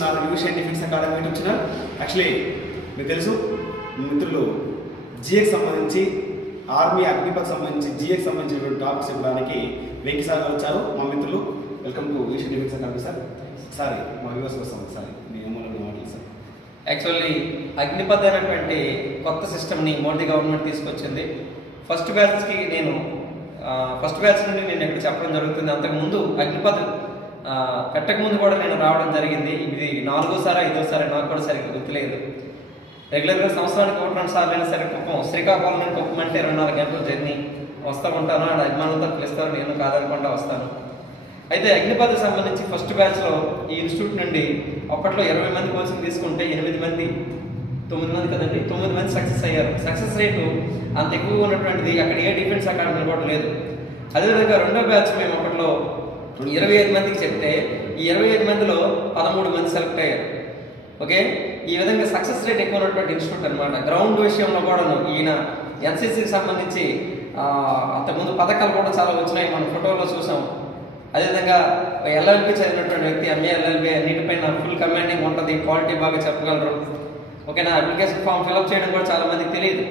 చూస్తున్నారు యూషన్ defence academy YouTube channel. Actually మీకు తెలుసు మిత్రులు జిఎకి సంబంధించి ఆర్మీ అగ్నిపథ్ సంబంధించి జిఎకి సంబంధించినటువంటి టాపిక్స్ ఇవ్వడానికి వెంకీ సార్ గారు వచ్చారు. మా మిత్రులు వెల్కమ్ టు యూషన్ డిఫెన్స్ అకాడమీ సార్. సారీ మా వ్యూవర్స్ కోసం సారీ మీ అమూల్యమైన మాటలు సార్. యాక్చువల్లీ అగ్నిపథ్ అనేటువంటి కొత్త సిస్టమ్ని మోడీ గవర్నమెంట్ తీసుకొచ్చింది. ఫస్ట్ బ్యాచ్ నుండి నేను ఎక్కడ చెప్పడం జరుగుతుంది. అంతకుముందు అగ్నిపథ్ పెట్టకముందు కూడా నేను రావడం జరిగింది. ఇది 4వ సారి 5వ సారి నాకు కూడా సరిగ్గా గుర్తులేదు. రెగ్యులర్గా సంవత్సరానికి 1-2 సార్లు అయినా సరే కుప్పం, శ్రీకాకుళం నుండి కుప్పం అంటే 24 గంటల జర్నీ వస్తూ ఉంటాను. ఆడ అభిమానులతో పిలుస్తారు, నేను కాదనకుండా వస్తాను. అయితే అగ్నిపథ్ సంబంధించి ఫస్ట్ బ్యాచ్లో ఈ ఇన్స్టిట్యూట్ నుండి అప్పట్లో 20 మంది కోచింగ్ తీసుకుంటే 9 మంది కదండి 9 మంది సక్సెస్ అయ్యారు. సక్సెస్ రేటు అంత ఎక్కువగా ఉన్నటువంటిది అక్కడ ఏ డిఫెన్స్ అకాడమీ కూడా లేదు. అదేవిధంగా రెండో బ్యాచ్ మేము అప్పట్లో 25 మందికి చెప్తే ఈ 25 మందిలో 13 మంది సెలెక్ట్ అయ్యారు. ఓకే, ఈ విధంగా సక్సెస్ రేట్ ఎక్కువ ఉన్నటువంటి ఇన్స్టిట్యూట్ అనమాట. గ్రౌండ్ విషయంలో కూడాను ఈయన ఎన్సీసీకి సంబంధించి అంతకుముందు పథకాలు కూడా చాలా వచ్చినాయి, మనం ఫోటోలో చూసాం. అదేవిధంగా ఎల్ఎల్బి చదివినటువంటి వ్యక్తి ఎంఏ ఎల్ఎల్బి అన్నిటిపైన ఫుల్ కమాండింగ్ ఉంటుంది, క్వాలిటీ బాగా చెప్పగలరు. ఓకేనా, అప్లికేషన్ ఫామ్ ఫిల్అప్ చేయడం కూడా చాలా మందికి తెలియదు.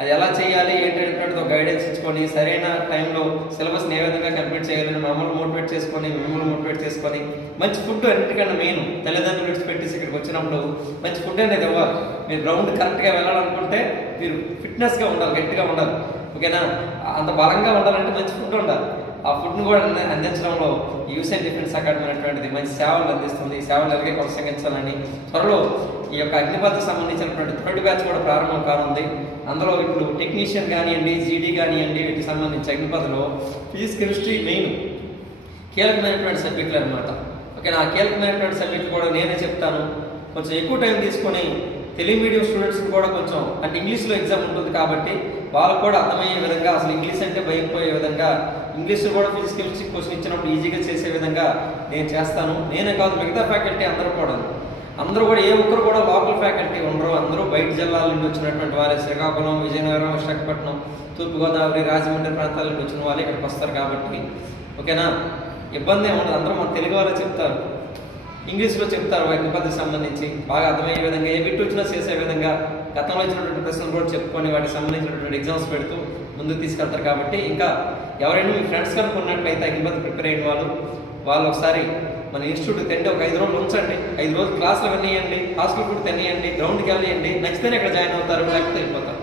అది ఎలా చేయాలి ఏంటంటే గైడెన్స్ ఇచ్చుకొని సరైన టైంలో సిలబస్ని ఏ విధంగా కంప్లీట్ చేయాలని మమ్మల్ని మోటివేట్ చేసుకొని మిమ్మల్ని మోటివేట్ చేసుకొని మంచి ఫుడ్ అన్నిటికన్నా మెయిన్. తల్లిదండ్రులు విడిచిపెట్టేసి ఇక్కడికి వచ్చినప్పుడు మంచి ఫుడ్ అనేది ఇవ్వాలి. మీరు గ్రౌండ్ కరెక్ట్గా వెళ్ళాలనుకుంటే మీరు ఫిట్నెస్గా ఉండాలి, గట్టిగా ఉండాలి. ఓకేనా, అంత బలంగా ఉండాలంటే మంచి ఫుడ్ ఉండాలి. ఆ ఫుడ్ను కూడా అందించడంలో యూషన్ డిఫెన్స్ అకాడమీ అనేటువంటిది మంచి సేవలు అందిస్తుంది. ఈ సేవలు ఎలాగే కొనసాగించాలని త్వరలో ఈ యొక్క అగ్నిపథ్ సంబంధించినటువంటి 3rd బ్యాచ్ కూడా ప్రారంభం కానుంది. అందులో ఇప్పుడు టెక్నీషియన్ కానివ్వండి, జీడీ కానివ్వండి, వీటికి సంబంధించి అగ్నిపథ్లో ఫిజిక్స్ కెమిస్ట్రీ మెయిన్ కీలకమైనటువంటి సబ్జెక్టులు అనమాట. ఓకే, ఆ కీలకమైనటువంటి సబ్జెక్టులు కూడా నేనే చెప్తాను. కొంచెం ఎక్కువ టైం తీసుకొని తెలుగు మీడియం స్టూడెంట్స్కి కూడా కొంచెం అంటే ఇంగ్లీష్లో ఎగ్జామ్ ఉంటుంది కాబట్టి వాళ్ళకు కూడా అర్థమయ్యే విధంగా, అసలు ఇంగ్లీష్ అంటే భయపోయే విధంగా, ఇంగ్లీష్లో కూడా ఫిజిక్స్ కెమిస్ట్రీ క్వశ్చన్ ఇచ్చినప్పుడు ఈజీగా చేసే విధంగా నేను చేస్తాను. నేనే కాదు, మిగతా ఫ్యాకల్టీ అందరూ కూడా ఏ ఒక్కరు కూడా లోకల్ ఫ్యాకల్టీ ఉండరు. అందరూ బయట జిల్లాల నుండి వచ్చినటువంటి వారే, శ్రీకాకుళం, విజయనగరం, విశాఖపట్నం, తూర్పుగోదావరి, రాజమండ్రి ప్రాంతాల నుండి వచ్చిన వాళ్ళు ఇక్కడికి వస్తారు కాబట్టి ఓకేనా, ఇబ్బంది ఉండదు. అందరూ మన తెలుగు వాళ్ళే చెప్తారు, ఇంగ్లీష్లో చెప్తారు. అగ్నిపథ్కి సంబంధించి బాగా అర్థమయ్యే విధంగా, ఏ బిట్ వచ్చినా చేసే విధంగా గతంలో ఇచ్చినటువంటి ప్రశ్నలు కూడా చెప్పుకొని వాటికి సంబంధించినటువంటి ఎగ్జామ్స్ పెడుతూ ముందుకు తీసుకెళ్తారు. కాబట్టి ఇంకా ఎవరైనా మీ ఫ్రెండ్స్ కనుక్కున్నట్లయితే అగ్నిపథ్ ప్రిపేర్ అయిన వాళ్ళు ఒకసారి మన ఇన్స్టిట్యూట్కి తింటే ఒక 5 రోజులు ఉంచండి. 5 రోజులు క్లాసులు వినేయండి, హాస్టల్ ఫుడ్ తినేయండి, గ్రౌండ్కి వెళ్ళేయండి. నచ్చితేనే ఇక్కడ జాయిన్ అవుతారు, లేకపోతే వెళ్ళిపోతారు.